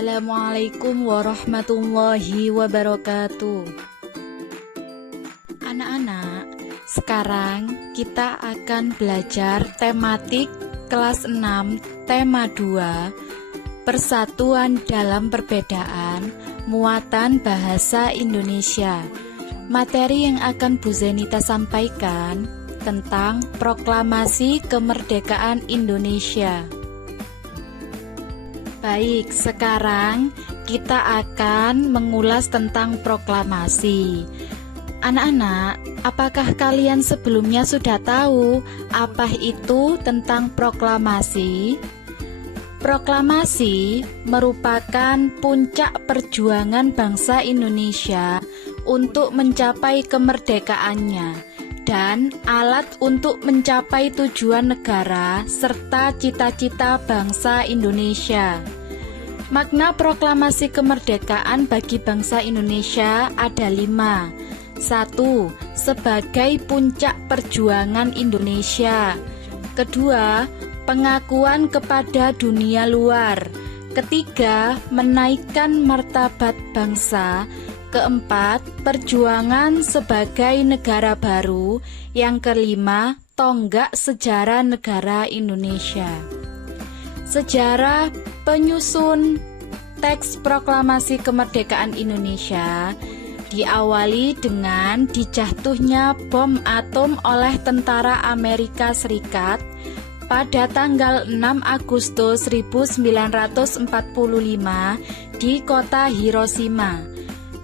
Assalamualaikum warahmatullahi wabarakatuh. Anak-anak, sekarang kita akan belajar tematik kelas 6 tema 2 Persatuan dalam Perbedaan, Muatan Bahasa Indonesia. Materi yang akan Bu Zenita sampaikan tentang Proklamasi Kemerdekaan Indonesia. Baik, sekarang kita akan mengulas tentang proklamasi. Anak-anak, apakah kalian sebelumnya sudah tahu apa itu tentang proklamasi? Proklamasi merupakan puncak perjuangan bangsa Indonesia untuk mencapai kemerdekaannya dan alat untuk mencapai tujuan negara serta cita-cita bangsa Indonesia. Makna proklamasi kemerdekaan bagi bangsa Indonesia ada 5. 1. Sebagai puncak perjuangan Indonesia. 2. Pengakuan kepada dunia luar. 3. Menaikkan martabat bangsa. 4. Perjuangan sebagai negara baru. Yang 5. Tonggak sejarah negara Indonesia. Sejarah penyusun teks proklamasi kemerdekaan Indonesia diawali dengan dijatuhnya bom atom oleh tentara Amerika Serikat pada tanggal 6 Agustus 1945 di kota Hiroshima.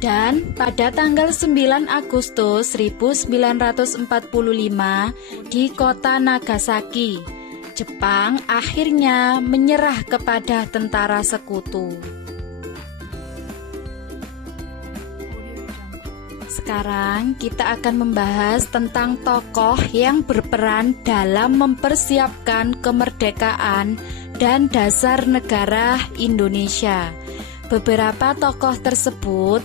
Dan pada tanggal 9 Agustus 1945 di kota Nagasaki, Jepang akhirnya menyerah kepada tentara sekutu. Sekarang kita akan membahas tentang tokoh yang berperan dalam mempersiapkan kemerdekaan dan dasar negara Indonesia. Beberapa tokoh tersebut: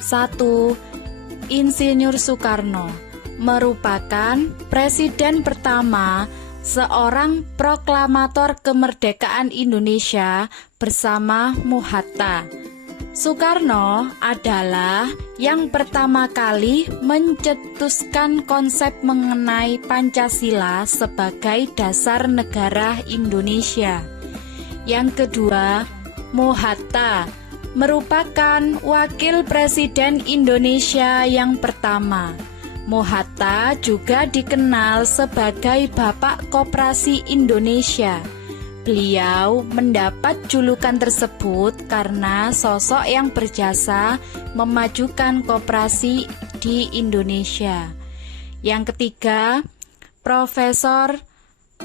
1. Insinyur Soekarno merupakan presiden pertama seorang proklamator kemerdekaan Indonesia bersama Muhatta. Soekarno adalah yang pertama kali mencetuskan konsep mengenai Pancasila sebagai dasar negara Indonesia. Yang kedua, Muhatta merupakan wakil presiden Indonesia yang pertama. Muhatta juga dikenal sebagai Bapak Koperasi Indonesia. Beliau mendapat julukan tersebut karena sosok yang berjasa memajukan koperasi di Indonesia. Yang ketiga, Profesor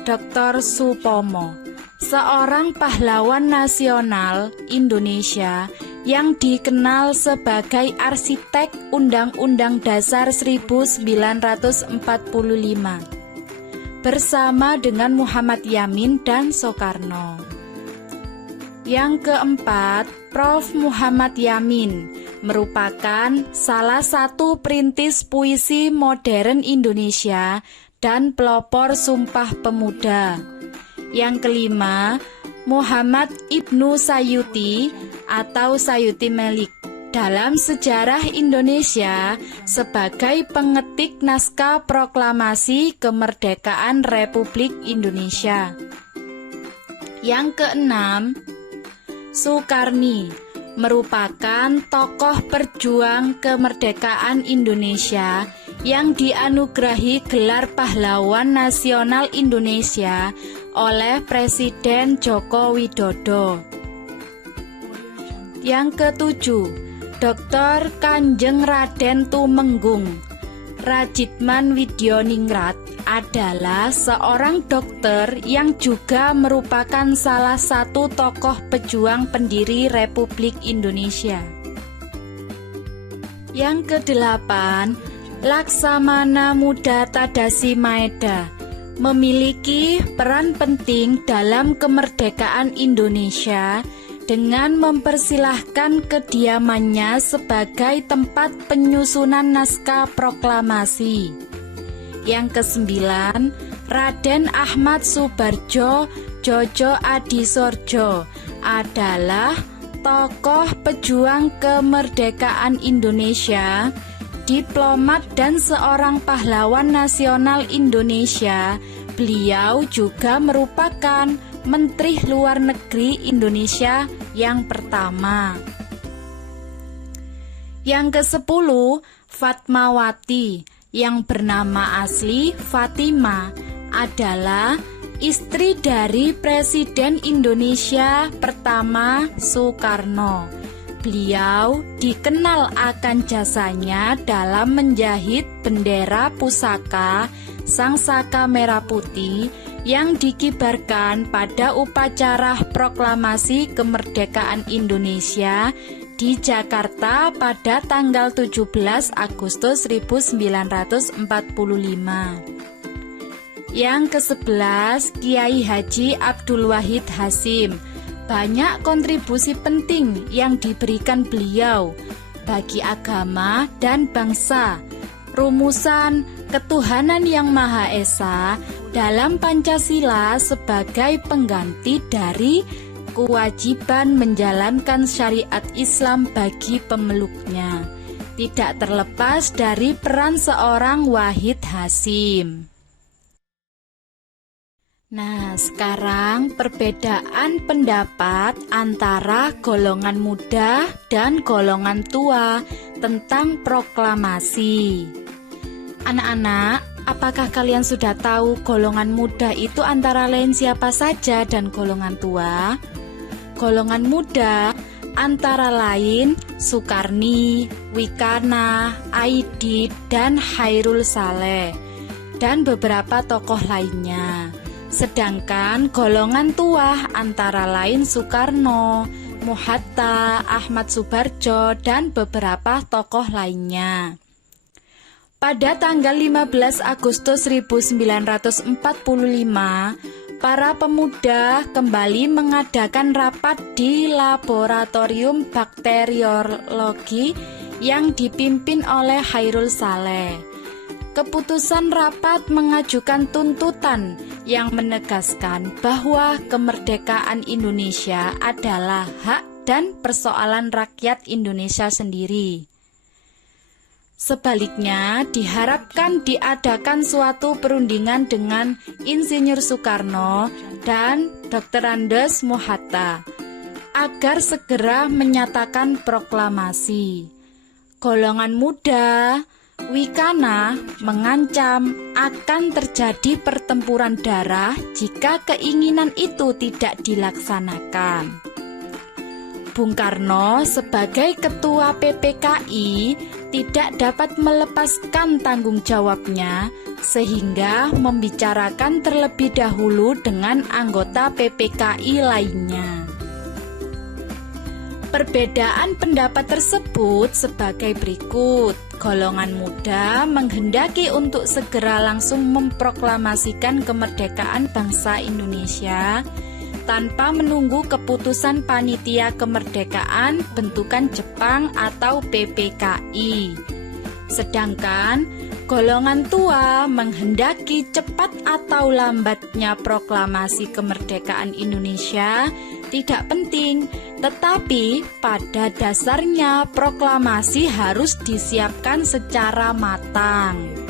Dr. Supomo, seorang pahlawan nasional Indonesia yang dikenal sebagai arsitek Undang-Undang Dasar 1945 bersama dengan Muhammad Yamin dan Soekarno. Yang keempat, Prof. Muhammad Yamin merupakan salah satu perintis puisi modern Indonesia dan pelopor Sumpah Pemuda. Yang kelima, Muhammad Ibnu Sayuti atau Sayuti Melik dalam sejarah Indonesia sebagai pengetik naskah proklamasi kemerdekaan Republik Indonesia. Yang keenam, Soekarni merupakan tokoh perjuang kemerdekaan Indonesia yang dianugerahi gelar Pahlawan Nasional Indonesia oleh Presiden Joko Widodo. Yang ketujuh, Dr. Kanjeng Raden Tumenggung Rajitman Widyoningrat adalah seorang dokter yang juga merupakan salah satu tokoh pejuang pendiri Republik Indonesia. Yang kedelapan, Laksamana Muda Tadasi Maeda memiliki peran penting dalam kemerdekaan Indonesia dengan mempersilahkan kediamannya sebagai tempat penyusunan naskah proklamasi. Yang kesembilan, Raden Ahmad Subarjo Djojo Adisorjo adalah tokoh pejuang kemerdekaan Indonesia, diplomat dan seorang pahlawan nasional Indonesia. Beliau juga merupakan Menteri Luar Negeri Indonesia yang pertama. Yang ke-10, Fatmawati, yang bernama asli Fatima, adalah istri dari Presiden Indonesia pertama Soekarno. Beliau dikenal akan jasanya dalam menjahit bendera pusaka Sang Saka Merah Putih yang dikibarkan pada upacara proklamasi kemerdekaan Indonesia di Jakarta pada tanggal 17 Agustus 1945. Yang ke-11, Kiai Haji Abdul Wahid Hasyim. Banyak kontribusi penting yang diberikan beliau bagi agama dan bangsa. Rumusan ketuhanan yang Maha Esa dalam Pancasila sebagai pengganti dari kewajiban menjalankan syariat Islam bagi pemeluknya, tidak terlepas dari peran seorang Wahid Hasyim. Nah, sekarang perbedaan pendapat antara golongan muda dan golongan tua tentang proklamasi. Anak-anak, apakah kalian sudah tahu golongan muda itu antara lain siapa saja dan golongan tua? Golongan muda antara lain Sukarni, Wikana, Aidit, dan Hairul Saleh, dan beberapa tokoh lainnya. Sedangkan golongan tua antara lain Soekarno, Mohatta, Ahmad Subarjo, dan beberapa tokoh lainnya. Pada tanggal 15 Agustus 1945, para pemuda kembali mengadakan rapat di laboratorium bakteriologi yang dipimpin oleh Hairul Saleh. Keputusan rapat mengajukan tuntutan yang menegaskan bahwa kemerdekaan Indonesia adalah hak dan persoalan rakyat Indonesia sendiri. Sebaliknya, diharapkan diadakan suatu perundingan dengan Insinyur Soekarno dan Dr. Andes Mohatta agar segera menyatakan proklamasi. Golongan muda, Wikana, mengancam akan terjadi pertempuran darah jika keinginan itu tidak dilaksanakan. Bung Karno sebagai ketua PPKI tidak dapat melepaskan tanggung jawabnya sehingga membicarakan terlebih dahulu dengan anggota PPKI lainnya. Perbedaan pendapat tersebut sebagai berikut. Golongan muda menghendaki untuk segera langsung memproklamasikan kemerdekaan bangsa Indonesia tanpa menunggu keputusan Panitia Kemerdekaan bentukan Jepang atau PPKI. Sedangkan golongan tua menghendaki cepat atau lambatnya proklamasi kemerdekaan Indonesia tidak penting, tetapi pada dasarnya proklamasi harus disiapkan secara matang.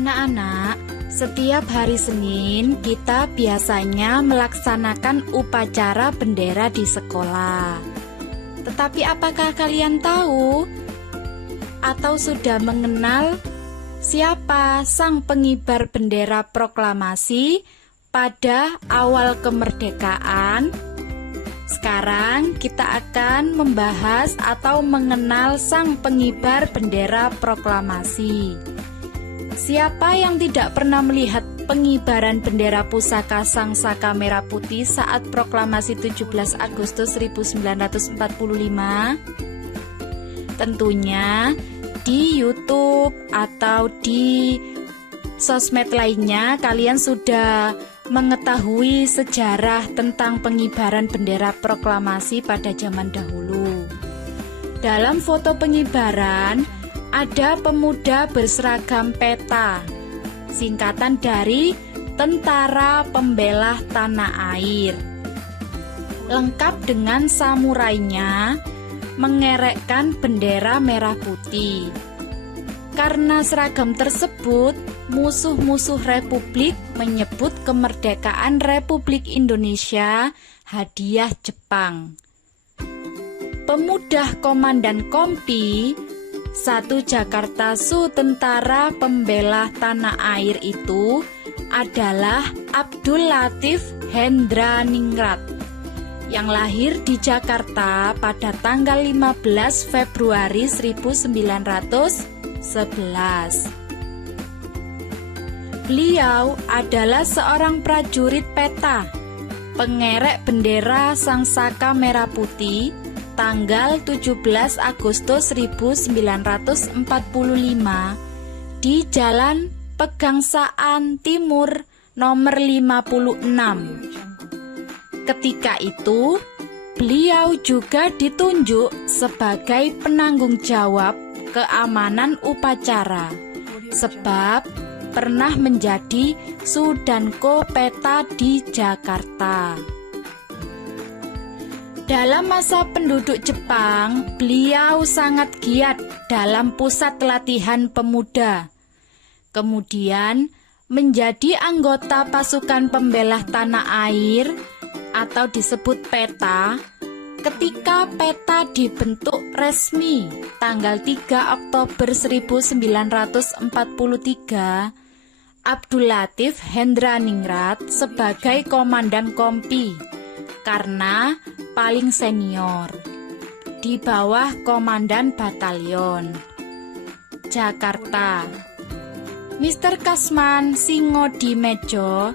Anak-anak, setiap hari Senin kita biasanya melaksanakan upacara bendera di sekolah. Tetapi apakah kalian tahu atau sudah mengenal siapa sang pengibar bendera proklamasi pada awal kemerdekaan? Sekarang kita akan membahas atau mengenal sang pengibar bendera proklamasi. Siapa yang tidak pernah melihat pengibaran bendera pusaka Sang Saka Merah Putih saat proklamasi 17 Agustus 1945? Tentunya di YouTube atau di sosmed lainnya kalian sudah mengetahui sejarah tentang pengibaran bendera proklamasi pada zaman dahulu. Dalam foto pengibaran ada pemuda berseragam peta. singkatan dari Tentara Pembela Tanah Air. Lengkap dengan samurainya, mengerekkan bendera merah putih. Karena seragam tersebut, musuh-musuh Republik menyebut kemerdekaan Republik Indonesia hadiah Jepang. Pemuda Komandan Kompi 1 Jakarta Su Tentara Pembela Tanah Air itu adalah Abdul Latif Hendraningrat yang lahir di Jakarta pada tanggal 15 Februari 1911. Beliau adalah seorang prajurit peta, pengerek bendera Sangsaka Merah Putih tanggal 17 Agustus 1945 di Jalan Pegangsaan Timur nomor 56. Ketika itu, beliau juga ditunjuk sebagai penanggung jawab keamanan upacara, sebab pernah menjadi Sudanko Peta di Jakarta. Dalam masa penduduk Jepang, beliau sangat giat dalam pusat latihan pemuda. Kemudian menjadi anggota pasukan pembela tanah air atau disebut PETA ketika PETA dibentuk resmi tanggal 3 Oktober 1943. Abdul Latif Hendraningrat sebagai Komandan Kompi karena paling senior di bawah Komandan Batalion Jakarta. Mr. Kasman Singodimejo.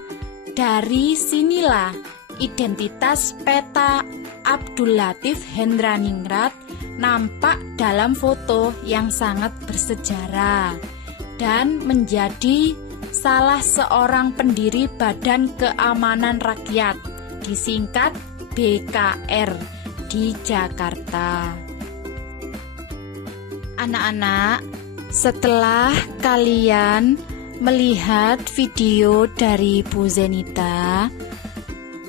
Dari sinilah identitas PETA Abdul Latif Hendraningrat nampak dalam foto yang sangat bersejarah dan menjadi salah seorang pendiri Badan Keamanan Rakyat, disingkat BKR, di Jakarta. Anak-anak, setelah kalian melihat video dari Bu Zenita,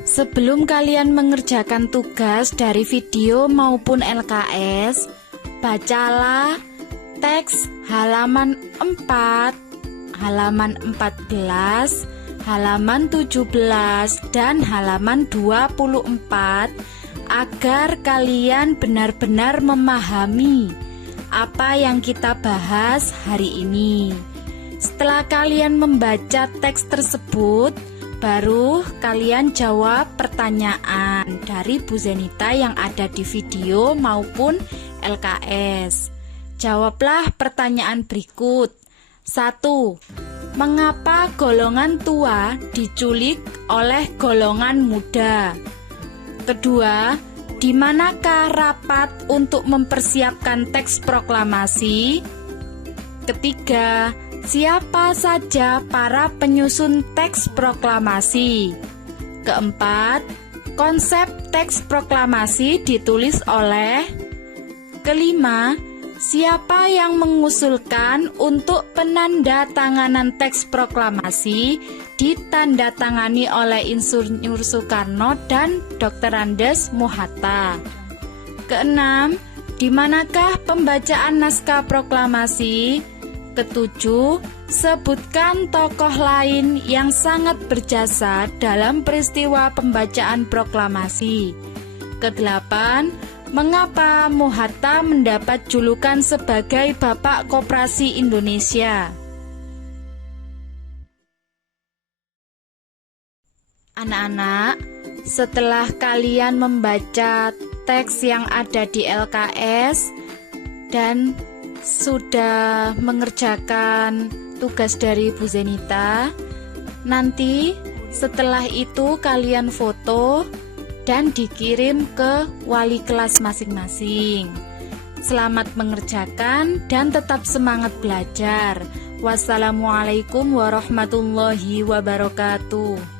sebelum kalian mengerjakan tugas dari video maupun LKS, bacalah teks halaman 4, halaman 14, halaman 17, dan halaman 24 agar kalian benar-benar memahami apa yang kita bahas hari ini. Setelah kalian membaca teks tersebut, baru kalian jawab pertanyaan dari Bu Zenita yang ada di video maupun LKS. Jawablah pertanyaan berikut. 1. Mengapa golongan tua diculik oleh golongan muda? Kedua, di manakah rapat untuk mempersiapkan teks proklamasi? Ketiga, siapa saja para penyusun teks proklamasi? Keempat, konsep teks proklamasi ditulis oleh. Kelima, siapa yang mengusulkan untuk penandatanganan teks proklamasi ditandatangani oleh Insinyur Soekarno dan Dr. Andes Mohatta? Keenam, di manakah pembacaan naskah proklamasi? Ketujuh, sebutkan tokoh lain yang sangat berjasa dalam peristiwa pembacaan proklamasi. Kedelapan, mengapa Mohatta mendapat julukan sebagai Bapak Koperasi Indonesia? Anak-anak, setelah kalian membaca teks yang ada di LKS dan sudah mengerjakan tugas dari Bu Zenita, nanti setelah itu kalian foto dan dikirim ke wali kelas masing-masing. Selamat mengerjakan dan tetap semangat belajar. Wassalamualaikum warahmatullahi wabarakatuh.